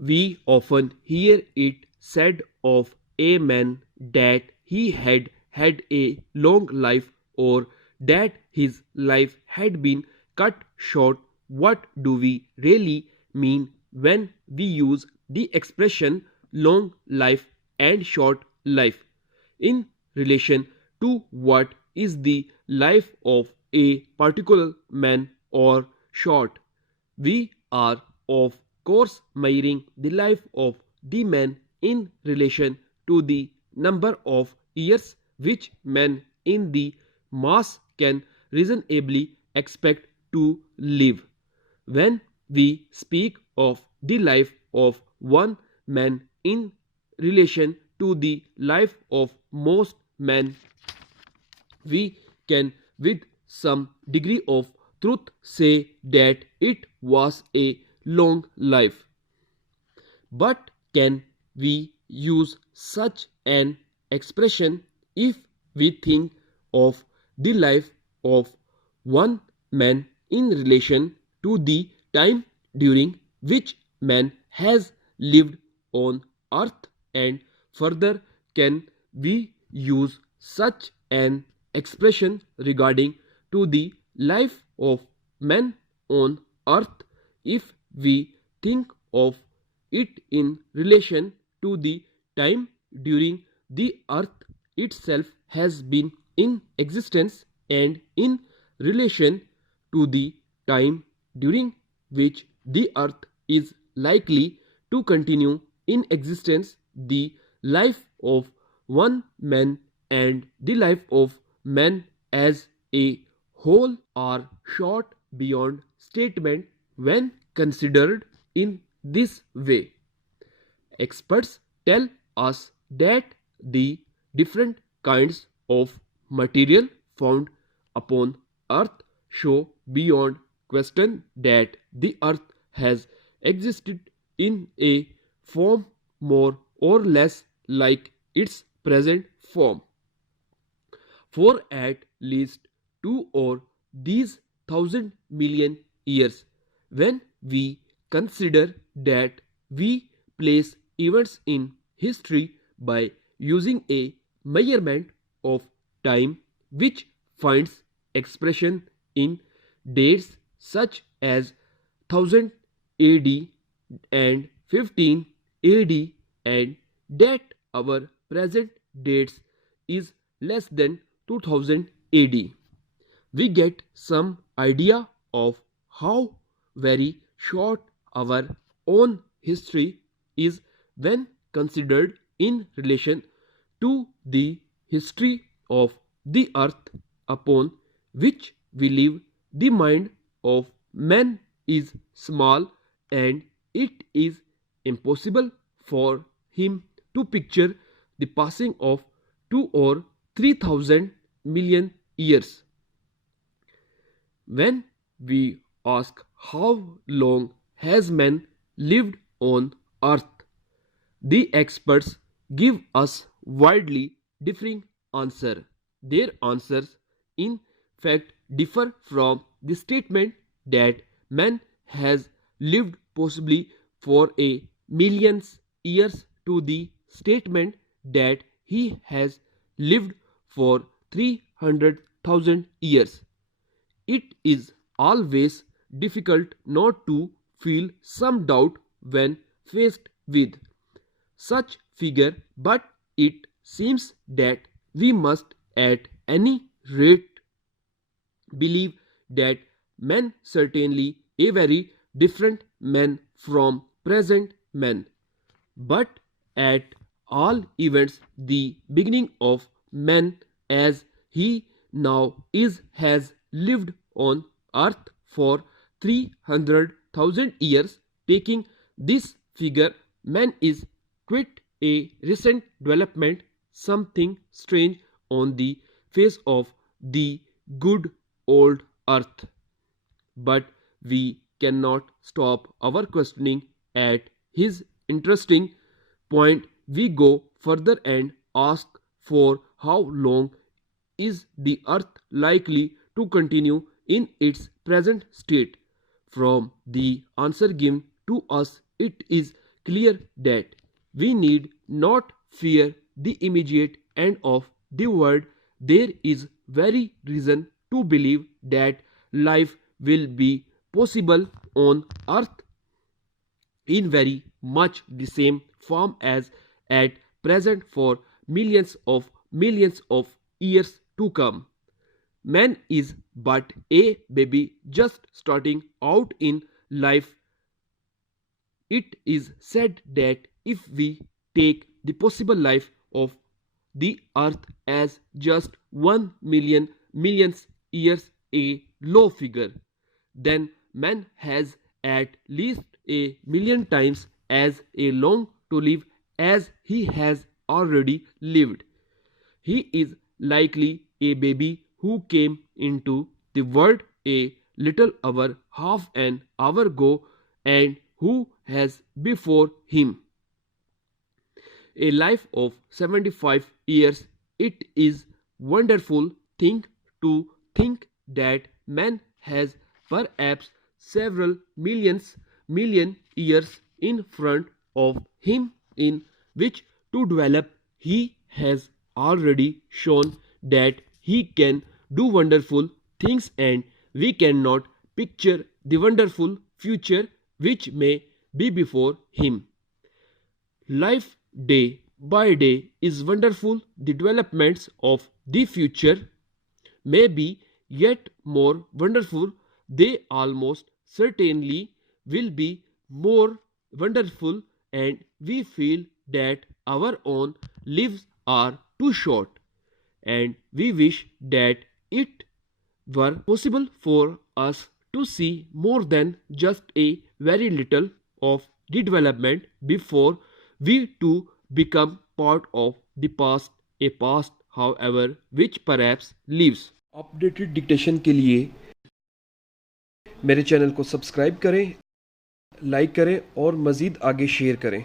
We often hear it said of a man that he had had a long life or that his life had been cut short. What do we really mean when we use the expression long life and short life in relation to what is the life of a particular man or short? We are, of course, measuring the life of the man in relation to the number of years which men in the mass can reasonably expect to live. When we speak of the life of one man in relation to the life of most men, we can with some degree of truth say that it was a long life. But can we use such an expression if we think of the life of one man in relation to the time during which man has lived on earth, and further can we use such an expression regarding to the life of man on earth if we think of it in relation to the time during the earth itself has been in existence and in relation to the time during which the earth is likely to continue in existence? The life of one man and the life of man as a whole are short beyond statement when considered in this way. Experts tell us that the different kinds of material found upon earth show beyond question that the earth has existed in a form more or less like its present form for at least 2 or these 1,000 million years. When we consider that we place events in history by using a measurement of time which finds expression in dates such as 1000 AD and 15 AD, and that our present dates is less than 2000 AD, we get some idea of how very short our own history is when considered in relation to the history of the earth upon which we live. The mind of man is small, and it is impossible for him to picture the passing of 2 or 3,000 million years. When we ask how long has man lived on earth, the experts give us widely differing answer. Their answers in fact differ from the statement that man has lived possibly for a millions years to the statement that he has lived for 300,000 years. It is always difficult not to feel some doubt when faced with such figure, but it seems that we must at any rate believe that men certainly a very different man from present men. But at all events the beginning of man as he now is has lived on earth for 300,000 years. Taking this figure, man is quite a recent development, something strange on the face of the good old earth. But we cannot stop our questioning at his interesting point. We go further and ask for how long is the earth likely to continue in its present state. From the answer given to us, it is clear that we need not fear the immediate end of the world. There is very reason to believe that life will be possible on earth in very much the same form as at present for millions of years to come. Man is but a baby just starting out in life. It is said that if we take the possible life of the earth as just 1 million years, a low figure, then man has at least a million times as a long to live as he has already lived. He is likely a baby who came into the world a little over half an hour ago and who has before him a life of 75 years. It is wonderful thing to think that man has perhaps several million years in front of him in which to develop. He has already shown that he can do wonderful things, and we cannot picture the wonderful future which may be before him. Life day by day is wonderful. The developments of the future may be yet more wonderful. They almost certainly will be more wonderful, and we feel that our own lives are too short, and we wish that it were possible for us to see more than just a very little of the development before we too become part of the past, a past however which perhaps lives. Updated dictation के लिए मेरे channel को subscribe करें, like करें और मज़ीद आगे share करें।